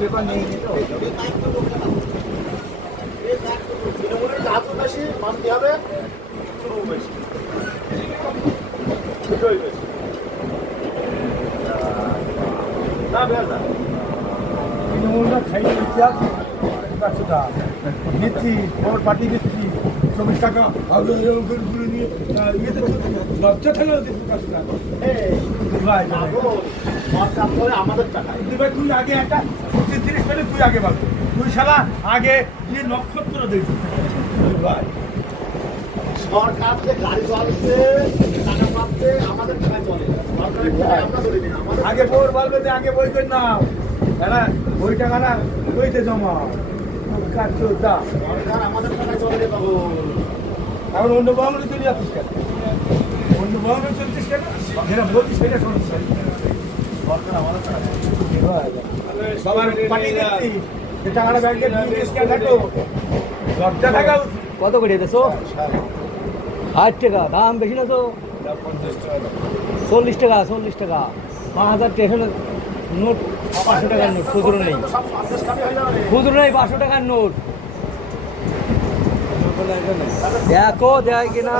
Paper নেই তো তৃণমূলের কাজও বেশি, মানতে হবে, শুরু বেশি, দুটোই বেশি। না বেলা তৃণমূলরা খাইয়ে ইতিহাস নিচ্ছি খবর পাঠিয়ে দিচ্ছি 24 টাকা ঘুরে নিয়ে ইয়েতে লজ্জা থাকে ভাই আমাদের টাকা ভাই তুই আগে একটা 30 পেলে তুই আগে পাবি তুই শালা আগে গিয়ে নক্ষত্র দেখবি ভাই সরকার যে গাড়ি চালাচ্ছে টাকা পাচ্ছে আমাদের টাকায় চলে সরকারের টাকায় আমরা ধরে নিই আমাদের আগে বোর বলবে যে আগে বই করে নাও হ্যাঁ ওই টাকাটা বইতে জমা কাটছোটা সরকার আমাদের টাকায় চলে রে বাবু। এখন অন্য বাংলা চলে যাচ্ছিস কেন অন্য বাংলা চলছিস কেন যেটা বলছিস সেটা শুনছিস সরকার আমাদের টাকায় সবার পাঠিয়ে দিচ্ছি যে টাকাটা ব্যাংকে থাকো লজ্জা থাকা কত করে দেছো 60 টাকা দাম বেশি না তো 40 টাকা 5000 টাকা নোট 500 টাকার নোট খুচরো নেই সব সন্দেশ খাবি হয়ে যাবে খুচরো নেই 500 টাকার নোট দেখো দেয় কিনা